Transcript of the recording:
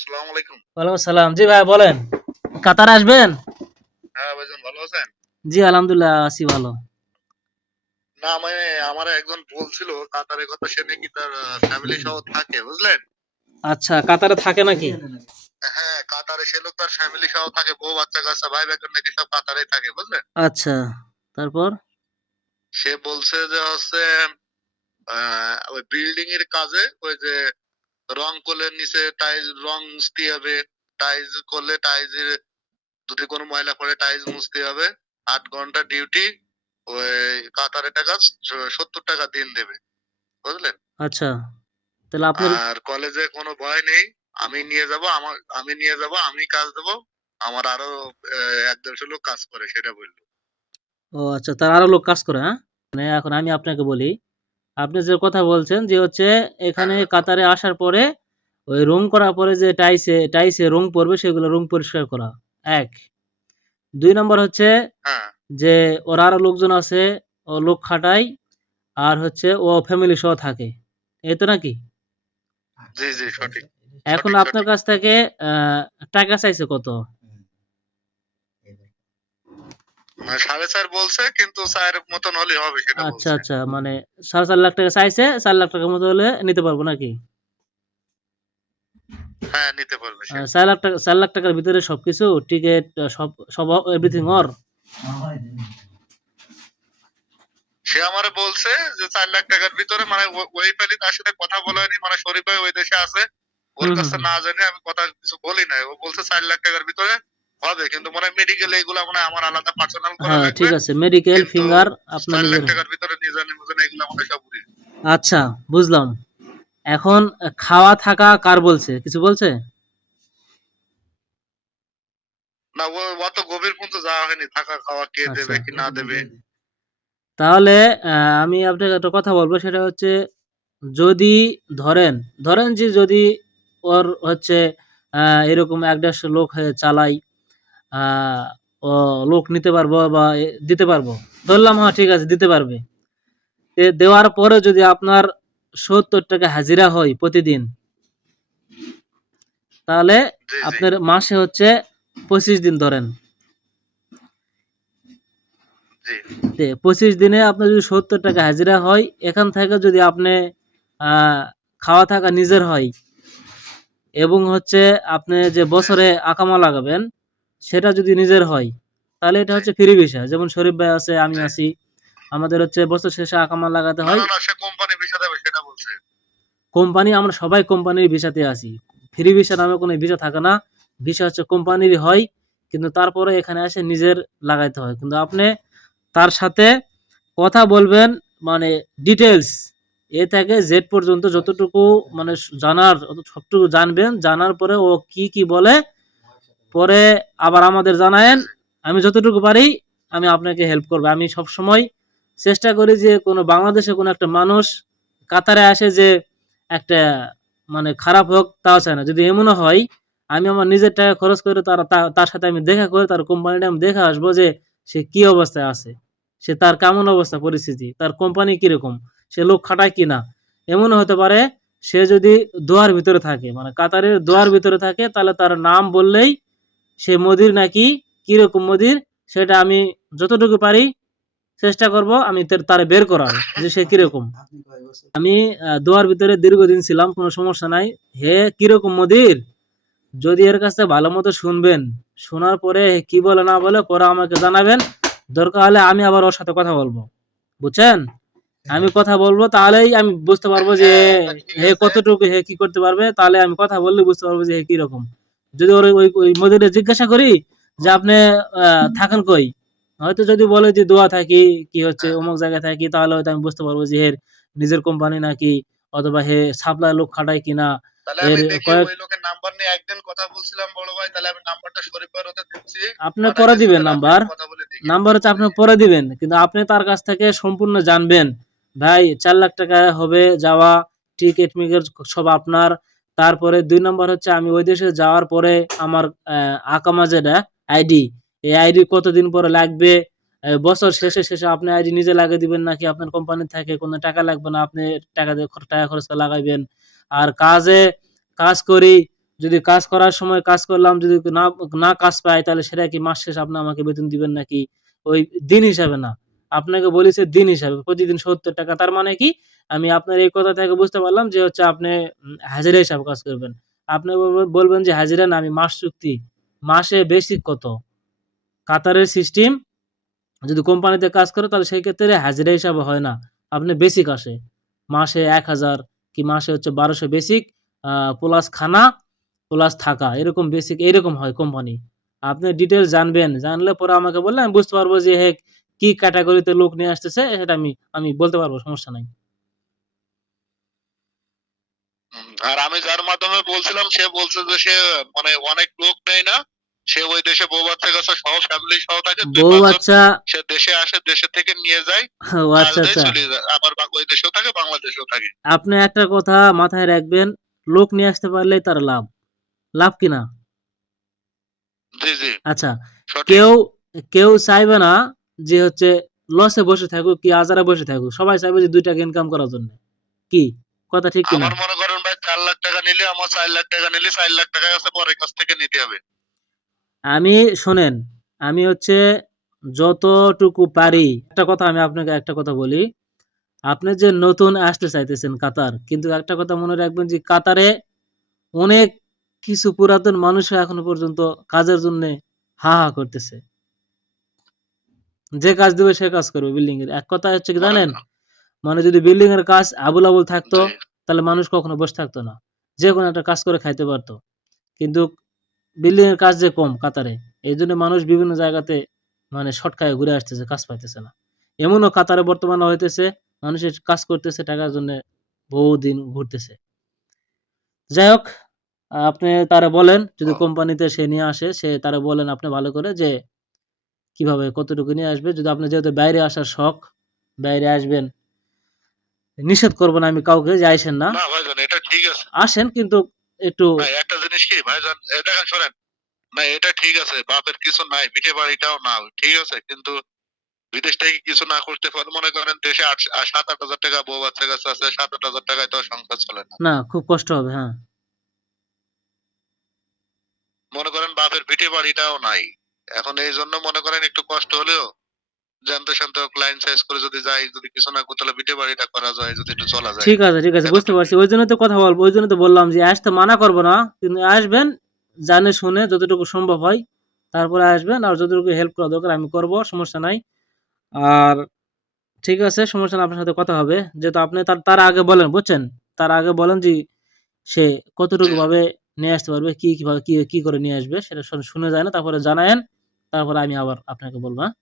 আসসালামু আলাইকুম। ওয়ালাইকুম আসসালাম। জি ভাই বলেন। কাতার আসবেন? হ্যাঁ ভাইজান, ভালো আছেন? জি আলহামদুলিল্লাহ আছি ভালো। না মানে আমার একজন বলছিল কাতারের কথা, সে নাকি তার ফ্যামিলি সহ থাকে, বুঝলেন? আচ্ছা, কাতারে থাকে নাকি? হ্যাঁ, কাতারে সে লোক তার ফ্যামিলি সহ থাকে, বউ বাচ্চা কাচ্চা ভাই বেতন নাকি সব কাতারেই থাকে, বুঝলেন? আচ্ছা, তারপর? সে বলছে যে হচ্ছে ওই বিল্ডিং এর কাজে ওই যে রং করলে নিচে টাইলস রং মুছতে হবে, টাইলস করলে টাইলসের যদি কোনো ময়লা পড়ে টাইলস মুছতে হবে। ৮ ঘন্টা ডিউটি, ওই কাতারে টাকা ৭০ টাকা দিন দেবে, বুঝলেন? আচ্ছা, তাহলে আপনার আর কলেজে কোনো ভয় নেই। আমি নিয়ে যাব, আমি কাজ দেবো। আমার আরো ১-১৫০ লোক কাজ করে, সেটা বললো। ও আচ্ছা, তার আরো লোক কাজ করে, হ্যাঁ? মানে এখন আমি আপনাকে বলি, আপনি যে কথা বলছেন যে হচ্ছে হ্যাঁ, এখানে হ্যাঁ, কাতারে আসার পরে ওই রং করার পরে যে টাইলসে রং পড়বে সেগুলো রং পরিষ্কার করা। ১, ২ নম্বর হচ্ছে হ্যাঁ, যে ওর আরো লোকজন আছে, ও লোক খাটায় আর হচ্ছে ও ফ্যামিলি সহ থাকে। এই তো নাকি? জি, জি, সঠিক, এখন সঠিক, আপনার সঠিক। কাছ থেকে টাকা চাইছে কত? মানে ৪.৫ বলছে, কিন্তু ৪ মতন হলেই হবে সেটা আচ্ছা, বলছে। আচ্ছা। মানে ৪.৫ লাখ চাইছে, ৪ লাখ মতো হলে নিতে পারবো নাকি? হ্যাঁ, নিতে পারবে সে। ৪ লাখ ভিতরে সবকিছু টিকেট সব এভরিথিং ওর? সে আমারে বলছে যে ৪ লাখ টাকার ভিতরে, মানে ওই পালি তার সাথে কথা বলা হয়নি, মানে শরীফ ভাই ওই দেশে আছে। ওর হুম, হুম, কাছে হুম। না জেনে আমি কথা কিছু বলি নাই। ও বলছে ৪ লাখ টাকার ভিতরে হবে, কিন্তু মনে হয় মেডিকেল এইগুলা মনে হয় আমার আলাদা পার্সোনাল করা হ্যাঁ, লাগবে। ঠিক আছে। মেডিকেল, কিন্তু ফিঙ্গার আপনার ৪ লাখ নিজের। টাকার ভিতরে নিজানি মুজানি এগুলা মনে হয় সব উড়িয়ে। আচ্ছা, বুঝলাম। এখন খাওয়া থাকা কার বলছে? কিছু বলছে? না, ও অত গভীর পর্যন্ত যাওয়া হয়নি। থাকা খাওয়া কে আচ্ছা। দেবে কি না দেবে। তাহলে আমি আপনাকে একটা কথা বলবো, সেটা হচ্ছে যদি ধরেন, যে যদি ওর হচ্ছে এরকম ১-১৫০ লোক চালাই, আ ও লোক নিতে পারবো বা দিতে পারবো। ধরলাম হ্যাঁ ঠিক আছে দিতে পারবে। দেওয়ার পরে যদি আপনার ৳৭০ হাজিরা হয় প্রতিদিন, তাহলে জি, জি, আপনার মাসে হচ্ছে ২৫ দিন ধরেন। জি, ২৫ দিনে আপনার যদি ৳৭০ হাজিরা হয়, এখান থেকে যদি আপনি আ খাওয়া থাকা নিজের হয় এবং হচ্ছে আপনি যে জি, জি, বছরে আকামা লাগাবেন, সেটা যদি নিজের হয়, তাহলে এটা জি, হচ্ছে ফ্রি ভিসা। যেমন শরীফ ভাই আছে, আমি জি। আছি। আমাদের হচ্ছে বছর শেষে আকামা লাগাতে না, হয়। না, না, সে কোম্পানি ভিসা দেবে সেটা বলছে। আমরা সবাই কোম্পানির ভিসাতে আছি। ফ্রি ভিসা নামে কোনো ভিসা থাকে না। ভিসা হচ্ছে কোম্পানিরই হয়। কিন্তু তারপরে এখানে এসে নিজের লাগাইতে হয়। কিন্তু আপনি তার সাথে কথা বলবেন, মানে ডিটেইলস এ থেকে জেড পর্যন্ত যতটুকু মানে জানার সবটুকু জানবেন। জানার পরে ও কি, কি বলে পরে আবার আমাদের জি, জানায়েন। জি। আমি যতটুকু পারি আমি আপনাকে হেল্প করব। আমি সবসময় চেষ্টা করি যে কোনো বাংলাদেশে কোনো একটা মানুষ কাতারে আসে যে একটা মানে খারাপ হোক তাও চায় না। যদি এমনও হয় আমি আমার নিজের টাকা খরচ করে তার সাথে আমি দেখা করে তার কোম্পানিটা আমি দেখে আসবো যে সে কি অবস্থায় আছে। সে তার কেমন অবস্থা পরিস্থিতি, তার কোম্পানি কিরকম, সে লোক খাটায় কিনা। এমনও হতে পারে সে যদি দোয়ার ভিতরে থাকে, মানে কাতারের দোয়ার ভিতরে থাকে, তাহলে তার নাম বললেই সে মদির নাকি কিরকম মদির সেটা আমি যতটুকু পারি চেষ্টা করব আমি তারে বের করার যে সে কিরকম। আমি দোয়ার ভিতরে দীর্ঘদিন ছিলাম, কোনো সমস্যা নাই। হে কিরকম মদির, যদি এর কাছে ভালো মতো শুনবেন, শোনার পরে কি বলে না বলে পরে আমাকে জানাবেন। দরকার হলে আমি আবার ওর সাথে কথা বলবো, বুঝছেন? আমি কথা বলবো তাহলেই আমি বুঝতে পারবো যে হ্যাঁ, তা ঠিক হে আছে। কতটুকু, হে কি করতে পারবে। তাহলে আমি কথা বললে বুঝতে পারবো যে হে কিরকম। যদি ওর ওই মদিরে জিজ্ঞাসা করি যে আপনি থাকেন কই, হয়তো যদি বলে যে দোয়া থাকি, কি হচ্ছে হ্যাঁ, হ্যাঁ। অমুক জায়গায় থাকি, তাহলে হয়তো আমি বুঝতে পারবো যে এর নিজের কোম্পানি নাকি, অথবা হে সাপ্লাই লোক খাটায় কিনা। তাহলে এর আমি দেখি কয়েক ওই লোকের নাম্বার নিয়ে একদিন কথা বলছিলাম বড় ভাই। তাহলে আমি নাম্বারটা শরীফ ভাইয়ের হাতে দিচ্ছি, আপনার পরে পাঠাইতেছি। দিবেন তাহলে আপনি নাম্বার। একটু কথা বলে দেখেন নাম্বার কি হচ্ছে বলে। আপনার পরে দিবেন, কিন্তু আপনি তার কাছ থেকে সম্পূর্ণ জানবেন। ভাই ৪ লাখ হবে যাওয়া, টিকিট মিকেট সব আপনার। তারপরে ২ নম্বর হচ্ছে আমি ওই দেশে যাওয়ার পরে আমার আকামা যেটা আইডি, এই আইডি কতদিন পরে লাগবে। বছর জি, শেষে আপনি আইডি নিজে লাগিয়ে দিবেন নাকি আপনার কোম্পানি থেকে কোনো টাকা লাগবে না, আপনি টাকা দিয়ে টাকা খরচ করে লাগাইবেন। আর কাজ করি যদি কাজ করার সময় কাজ করলাম, যদি না না কাজ পাই, তাহলে সেটা কি মাস শেষে আপনি আমাকে বেতন দিবেন নাকি? ওই দিন হিসাবে না, আপনাকে বলেছে দিন হিসাবে, প্রতিদিন 70 টাকা। তার মানে কি, আমি আপনার এই কথা থেকে বুঝতে পারলাম যে হচ্ছে আপনি হাজিরা হিসাবে কাজ করবেন। আপনি বলবেন যে হাজিরা না, আমি মাস চুক্তি, মাসে বেসিক কত? কাতারের সিস্টেম, যদি কোম্পানিতে কাজ করে তাহলে সেই ক্ষেত্রে হাজিরা হিসাবে হয় না, আপনি বেসিক আসে, মাসে 1000 কি মাসে হচ্ছে 1200 বেসিক, প্লাস খানা প্লাস থাকা, এরকম বেসিক, এরকম হয় কোম্পানি। আপনি ডিটেলস জানবেন, জানলে পরে আমাকে বললে আমি বুঝতে পারবো যে হে কি ক্যাটাগরিতে লোক নিয়ে আসতেছে, সেটা আমি বলতে পারবো, সমস্যা নাই। আর আমি যার মাধ্যমে বলছিলাম সে বলছে যে সে মানে অনেক লোক নেয় না, সে ওই দেশে বউ বাচ্চা কাছে সহ ফ্যামিলি সহ থাকে, বউ 2-5 জন বাচ্চা, সে দেশে আসে, দেশে থেকে নিয়ে যায়, ও কাজ আচ্ছা দেয়, আচ্ছা, চলে যায়, আবার ওই দেশেও থাকে, বাংলাদেশেও থাকে। আপনি একটা কথা মাথায় রাখবেন, লোক নিয়ে আসতে পারলেই তার লাভ, লাভ কিনা? জি জি, আচ্ছা, সঠিক। কেউ কেউ চাইবে না যে হচ্ছে লসে বসে থাকুক কি আজারে বসে থাকুক, সবাই চাইবে যে 2 টাকা ইনকাম করার জন্য। কি কথা ঠিক কিনা? আমার মনে করেন ভাই 4 লাখ টাকা নিলে, আমার 4 লাখ টাকা নিলে 4 লাখ টাকা আছে পরের কাছ থেকে নিতে হবে। আমি শোনেন, আমি হচ্ছে যতটুকু পারি, বলেন। একটা কথা আমি আপনাকে একটা কথা বলি, আপনি যে নতুন আসতে চাইতেছেন কাতার, কিন্তু একটা কথা মনে রাখবেন যে কাতারে অনেক কিছু পুরাতন মানুষও এখনো পর্যন্ত কাজের জন্য হা হা করতেছে, যে কাজ দিবে সে কাজ করবে বিল্ডিং এর। এক কথা হচ্ছে কি বলেন জানেন, না। মানে যদি বিল্ডিং এর কাজ আবুল আবুল থাকতো, জি। তাহলে মানুষ কখনো বসে থাকতো না, যে কোনো একটা কাজ করে খাইতে পারতো। কিন্তু বিল্ডিং এর কাজ যে কম কাতারে, এই জন্য মানুষ বিভিন্ন জায়গাতে মানে শর্ট খায় ঘুরে আসতেছে, কাজ পাইতেছে না। এমনও কাতারে বর্তমানে হইতেছে, মানুষের কাজ করতেছে টাকার জন্য, বহুদিন ঘুরতেছে। যাই হোক, আপনি তারা বলেন, যদি ও, কোম্পানিতে সে নিয়ে আসে, সে তারা বলেন আপনি ভালো করে যে কিভাবে কতটুকু নিয়ে আসবে। যদি আপনি যেহেতু বাইরে আসার শখ, বাইরে আসবেন, নিষেধ করবো না আমি কাউকে যে আইসেন না, না ভাইজান এটা ঠিক আছে। আসেন কিন্তু একটু। না একটা জিনিস কি ভাইজান, এটা শোনেন, না এটা ঠিক আছে, বাপের কিছু নাই, ভিটে বাড়িটাও না, ঠিক আছে, কিন্তু বিদেশ থেকে কিছু না করতে পারে, মনে করেন দেশে 7-8 হাজার টাকা বউ বাচ্চা কাছে আছে, 7-8 হাজার টাকায় তো আর সংসার চলে না। না, খুব কষ্ট হবে, হ্যাঁ। মনে করেন বাপের ভিটে বাড়িটাও নাই, এখন এই জন্য মনে করেন একটু কষ্ট হলেও জানতে শান্ত ক্লাইন্ট সাইজ করে যদি যাই, যদি কিছু না করতে হলে ভিটে বাড়িটা করা যায়, যদি একটু চলা যায়, ঠিক আছে, ঠিক আছে, বুঝতে পারছি। এতটুকুই। ওই জন্য তো কথা বলবো, ওই জন্য তো বললাম যে আসতে মানা করবো না, কিন্তু আসবেন, জানে শুনে যতটুকু সম্ভব হয়, তারপরে আসবেন, আর যতটুকু হেল্প করা দরকার আমি করব, সমস্যা নাই। আর ঠিক আছে, সমস্যা না, আপনার সাথে কথা হবে। যেহেতু আপনি তার তার আগে বলেন, বুঝছেন, তার আগে বলেন যে সে জি কতটুকু ভাবে নিয়ে আসতে পারবে, কি কিভাবে কি কি করে নিয়ে আসবে, সেটা শুনে যায় না, তারপরে জানায়েন, তারপরে আমি আবার আপনাকে বলবো, হ্যাঁ?